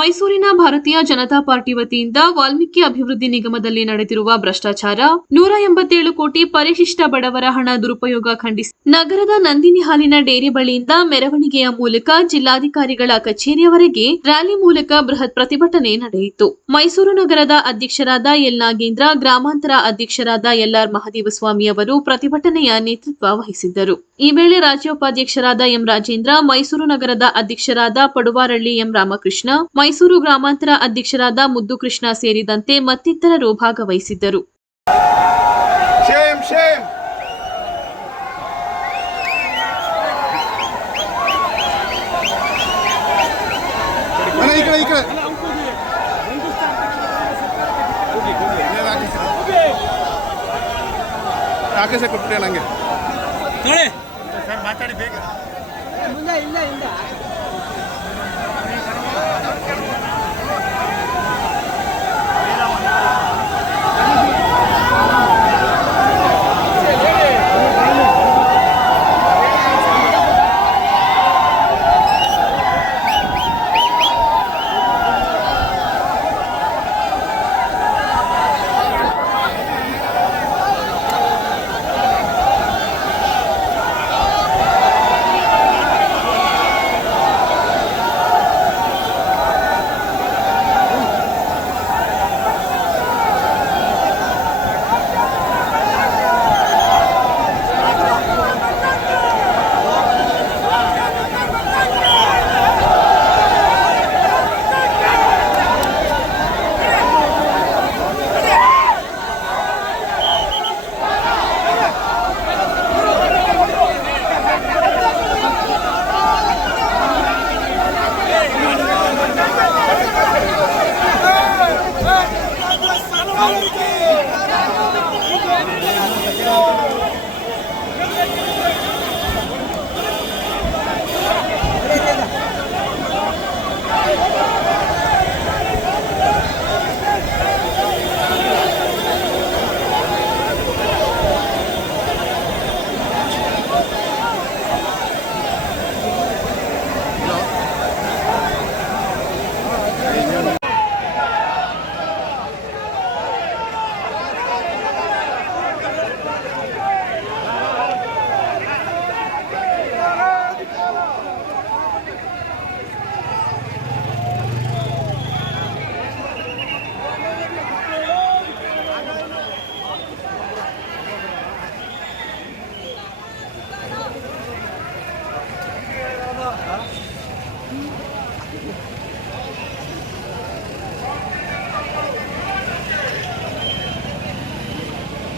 ಮೈಸೂರಿನ ಭಾರತೀಯ ಜನತಾ ಪಾರ್ಟಿ ವತಿಯಿಂದ ವಾಲ್ಮೀಕಿ ಅಭಿವೃದ್ಧಿ ನಿಗಮದಲ್ಲಿ ನಡೆದಿರುವ ಭ್ರಷ್ಟಾಚಾರ, ನೂರ ಎಂಬತ್ತೇಳು ಕೋಟಿ ಪರಿಶಿಷ್ಟ ಬಡವರ ಹಣ ದುರುಪಯೋಗ ಖಂಡಿಸಿ ನಗರದ ನಂದಿನಿ ಹಾಲಿನ ಡೇರಿ ಬಳಿಯಿಂದ ಮೆರವಣಿಗೆಯ ಮೂಲಕ ಜಿಲ್ಲಾಧಿಕಾರಿಗಳ ಕಚೇರಿಯವರೆಗೆ ರ್ಯಾಲಿ ಮೂಲಕ ಬೃಹತ್ ಪ್ರತಿಭಟನೆ ನಡೆಯಿತು. ಮೈಸೂರು ನಗರದ ಅಧ್ಯಕ್ಷರಾದ ಎಲ್ ನಾಗೇಂದ್ರ, ಗ್ರಾಮಾಂತರ ಅಧ್ಯಕ್ಷರಾದ ಎಲ್ ಆರ್ ಮಹದೇವಸ್ವಾಮಿ ಅವರು ಪ್ರತಿಭಟನೆಯ ನೇತೃತ್ವ ವಹಿಸಿದ್ದರು. ಈ ವೇಳೆ ರಾಜ್ಯ ಉಪಾಧ್ಯಕ್ಷರಾದ ಎಂ ರಾಜೇಂದ್ರ, ಮೈಸೂರು ನಗರದ ಅಧ್ಯಕ್ಷರಾದ ಪಡುವಾರಳ್ಳಿ ಎಂ ರಾಮಕೃಷ್ಣ ಮೈಸೂರು ಗ್ರಾಮಾಂತರ ಅಧ್ಯಕ್ಷರಾದ ಮುದ್ದು ಕೃಷ್ಣ ಸೇರಿದಂತೆ ಮತ್ತಿತರರು ಭಾಗವಹಿಸಿದ್ದರು ಆಕಾಶ ಕೊಟ್ಬಿಟ್ಟೆ ನಂಗೆ ನೋಡಿ ಸರ್ ಮಾತಾಡಿ ಬೇಗ. ಇಲ್ಲ ಇಲ್ಲ.